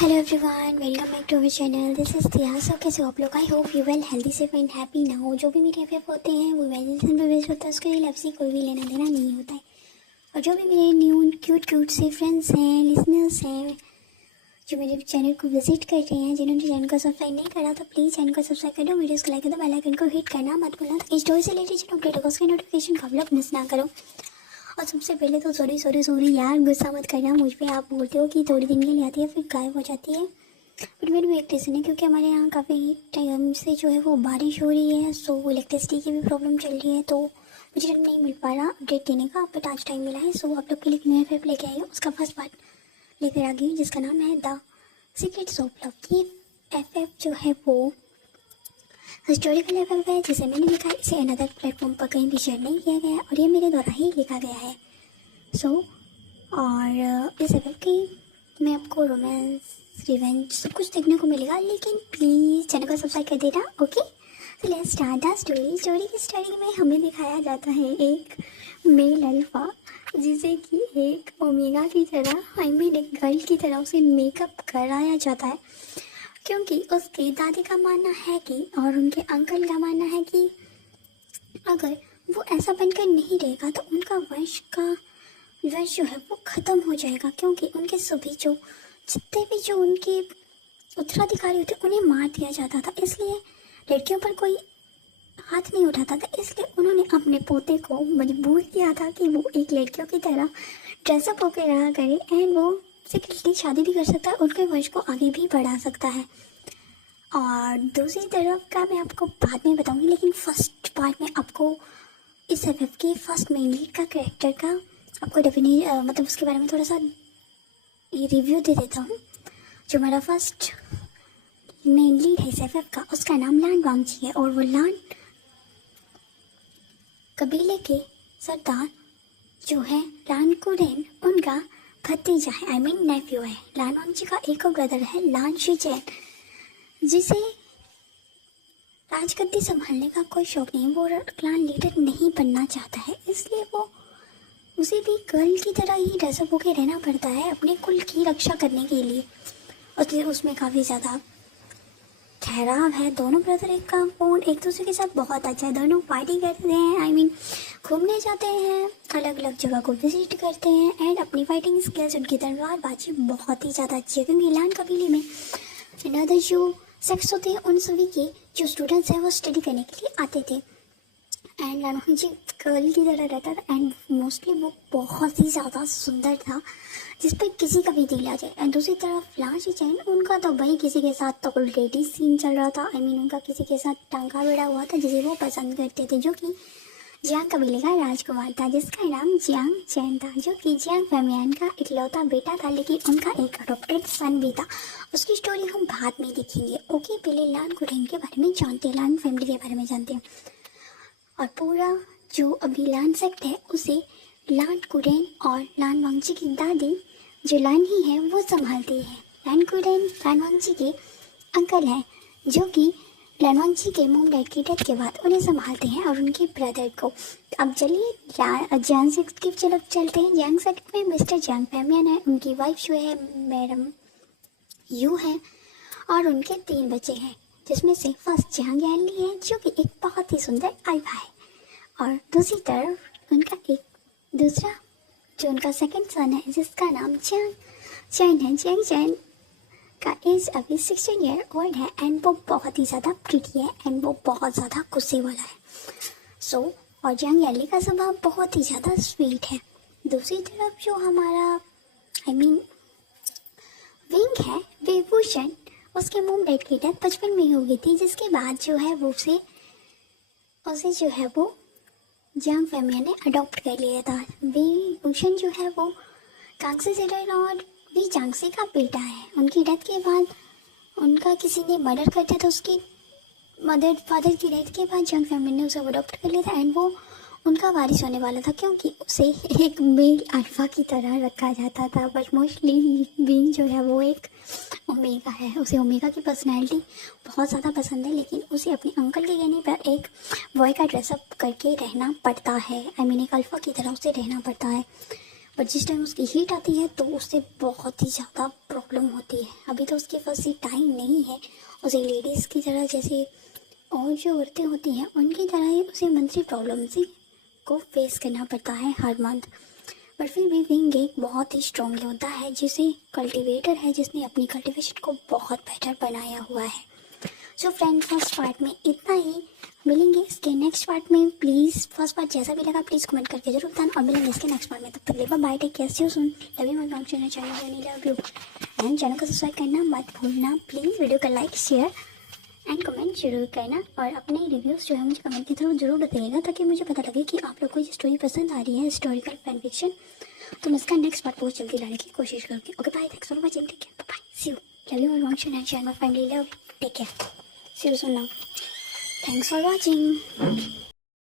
Hello everyone, welcome back to our channel. This is Diya. So कैसे हो आप लोग? I hope you well, healthy safe and happy ना हो। जो भी मेरे एफ होते हैं वो इमेजिनेशन पे बेस्ड होता है, उसके लिए लव से कोई भी लेना देना नहीं होता है। और जो भी मेरे न्यू क्यूट से फ्रेंड्स हैं, लिसनर्स हैं, जो मेरे चैनल को विजिट कर रहे हैं, जिन्होंने चैनल को सब्सक्राइब नहीं करा तो प्लीज़ चैनल को सब्सक्राइब कर दो, वीडियोस को लाइक कर दो, बेल आइकन को हिट करना मत भूलना ताकि स्टोरी से रिलेटेड जो अपडेट होगा उसके नोटिफिकेशन को आप लोग मिस ना करो। और सबसे पहले तो सॉरी यार, गुस्सा मत करना मुझ पे। आप बोलते हो कि थोड़ी दिन के लिए आती है फिर गायब हो जाती है, बट मेरे भी एक रीज़न है क्योंकि हमारे यहाँ काफ़ी टाइम से जो है वो बारिश हो रही है, सो वो इलेक्ट्रिसिटी की भी प्रॉब्लम चल रही है, तो मुझे टाइम नहीं मिल पा रहा अपडेट देने का। बट आज टाइम मिला है, सो आप लोग के लिए मैं फिर लेके आई हूँ, उसका फर्स्ट पार्ट लेकर आ गई जिसका नाम है द सीक्रेट्स ऑफ लव। ये एफ जो है वो हिस्टोरिकल एफ है जिसे मैंने लिखा है, इसे अनदर प्लेटफॉर्म पर कहीं भी शेयर नहीं किया गया है और ये मेरे द्वारा ही लिखा गया है। और इस एफ की मैं आपको रोमांस, रिवेंज सब कुछ देखने को मिलेगा, लेकिन प्लीज़ चैनल को सब्सक्राइब कर देना। ओके, तो लेट्स स्टार्ट द स्टोरी की स्टार्टिंग में हमें दिखाया जाता है एक मेल अल्फा जिसे कि एक ओमेगा की तरह, आई मीन एक गर्ल की तरह उसे मेकअप कराया जाता है, क्योंकि उसके दादी का मानना है कि और उनके अंकल का मानना है कि अगर वो ऐसा बनकर नहीं रहेगा तो उनका वंश जो है वो ख़त्म हो जाएगा, क्योंकि उनके सभी जितने भी जो उनके उत्तराधिकारी होते उन्हें मार दिया जाता था, इसलिए लड़कियों पर कोई हाथ नहीं उठाता था। इसलिए उन्होंने अपने पोते को मजबूर किया था कि वो एक लड़कियों की तरह ड्रेसअप होकर रहा करे एंड वो सीक्रेटली शादी भी कर सकता है, उनके वंश को आगे भी बढ़ा सकता है। और दूसरी तरफ का मैं आपको बाद में बताऊंगी, लेकिन फर्स्ट पार्ट में आपको इस एफ के फर्स्ट मेन लीड का कैरेक्टर का आपको मतलब उसके बारे में थोड़ा सा ये रिव्यू दे देता हूँ। जो मेरा फर्स्ट मेन लीड है इस एफ का, उसका नाम लान वांगची है और वो लान कबीले के सरदार जो है लान कुरेन उनका भतीजा है, आई मीन नेफ्यू है। लान वांगची का एक और ब्रदर है लान शिचेन, जिसे राजगद्दी संभालने का कोई शौक नहीं, वो क्लान लीडर नहीं बनना चाहता है, इसलिए वो उसे भी गर्ल की तरह ही ड्रेसअप होकर रहना पड़ता है अपने कुल की रक्षा करने के लिए। और उसमें काफ़ी ज़्यादा ठहराव है। दोनों ब्रदर एक दूसरे के साथ बहुत अच्छा है, दोनों पार्टी करते हैं, आई मीन घूमने जाते हैं, अलग अलग जगह को विजिट करते हैं एंड अपनी फाइटिंग स्किल्स, उनकी तलवारबाजी बहुत ही ज़्यादा अच्छी है, क्योंकि लान कबीले में अनदर जो सेक्स होते हैं उन सभी के जो स्टूडेंट्स हैं वो स्टडी करने के लिए आते थे एंड लान जी गर्ल की तरह रहता था एंड मोस्टली वो बहुत ही ज़्यादा सुंदर था जिस पर किसी का भी दिल आ जाए। एंड दूसरी तरफ लान शिचेन, उनका तो भाई किसी के साथ तो ऑलरेडी सीन चल रहा था, आई मीन उनका किसी के साथ टांका भिड़ा हुआ था जिसे वो पसंद करते थे, जो कि जियांग कबीले का राजकुमार था जिसका नाम जियांग चैन था, जो कि जियांग फैमियान का इकलौता बेटा था, लेकिन उनका एक अडॉप्टेड सन भी था। उसकी स्टोरी हम बाद में देखेंगे। ओके, पहले लान कुरेन के बारे में जानते हैं, लान फैमिली के बारे में जानते हैं। और पूरा जो अभी लान सेक्ट है उसे लान कुरेन और लान वांगची की दादी जो लान ही है वो संभालती है। लान कुरेन लान वांगची के अंकल हैं, जो कि लान वांगची के मॉम डैड की डेथ के बाद उन्हें संभालते हैं और उनके ब्रदर को। अब चलिए जियांग सेक्ट की तरफ चलते हैं। जियांग सेक्ट में मिस्टर जियांग फैमियान है, उनकी वाइफ जो है मैडम यू है और उनके 3 बच्चे हैं, जिसमें से फर्स्ट जियांग यानली है जो कि एक बहुत ही सुंदर अल्फा है, और दूसरी तरफ उनका एक दूसरा जो उनका सेकंड सन है जिसका नाम जियांग चैन है। जियांग चैन का एज अभी 16 ईयर ओल्ड है एंड वो बहुत ही ज़्यादा प्रिटी है एंड वो बहुत ज़्यादा गुस्से वाला है। और जियांग यानली का स्वभाव बहुत ही ज़्यादा स्वीट है। दूसरी तरफ जो हमारा आई मीन विंग है, विभूषण, उसके मॉम डैड की डेथ बचपन में ही हो गई थी, जिसके बाद जो है वो उसे जो है वो जियांग फैमिली ने अडॉप्ट कर लिया था। विभूषण जो है वो कांगसी सेडर और वी जांगसी का बेटा है। उनकी डेथ के बाद उनका किसी ने मर्डर कर दिया था, उसकी फादर की डेथ के बाद जियांग फैमिली ने उसे अडॉप्ट कर लिया था एंड वो उनका वारिस होने वाला था, क्योंकि उसे एक मेल अल्फा की तरह रखा जाता था। बट मोस्टली विंग जो है वो एक ओमेगा है, उसे ओमेगा की पर्सनैलिटी बहुत ज़्यादा पसंद है, लेकिन उसे अपने अंकल के कहने पर एक बॉय का ड्रेसअप करके रहना पड़ता है, आई मीन एक अल्फा की तरह उसे रहना पड़ता है। पर जिस टाइम उसकी हीट आती है तो उससे बहुत ही ज़्यादा प्रॉब्लम होती है। अभी तो उसके पास ही टाइम नहीं है, उसे लेडीज़ की तरह जैसे और जो औरतें होती हैं उनकी तरह ही उसे मंथली प्रॉब्लम्स ही को फेस करना पड़ता है हर मंथ। पर फिर भी विंग एक बहुत ही स्ट्रॉन्ग योद्धा है, जिसे कल्टीवेटर है जिसने अपनी कल्टीवेशन को बहुत बेटर बनाया हुआ है। सो फ्रेंड्स, फर्स्ट पार्ट में इतना ही। मिलेंगे इसके नेक्स्ट पार्ट में। प्लीज़ फर्स्ट पार्ट जैसा भी लगा प्लीज़ कमेंट करके जरूर बताना, और मिलेंगे इसके नेक्स्ट पार्ट में। तब तक ले bye, take care, see you soon. Love you my channel love you and channel को सब्सक्राइब करना मत भूलना प्लीज़। वीडियो को लाइक शेयर एंड कमेंट जरूर करना, और अपने रिव्यूज़ जो है मुझे कमेंट के थ्रू जरूर बताइएगा, ताकि मुझे पता लगे कि आप लोग को ये स्टोरी पसंद आ रही है, हिस्टोरिकल फैन फिक्शन। तो मैं इसका नेक्स्ट पार्ट बहुत जल्दी लाने की कोशिश करूँगी। Okay bye, thanks for watching, take care, bye, see you. Love you my channel family, love, take care, see you soon now, thanks for watching.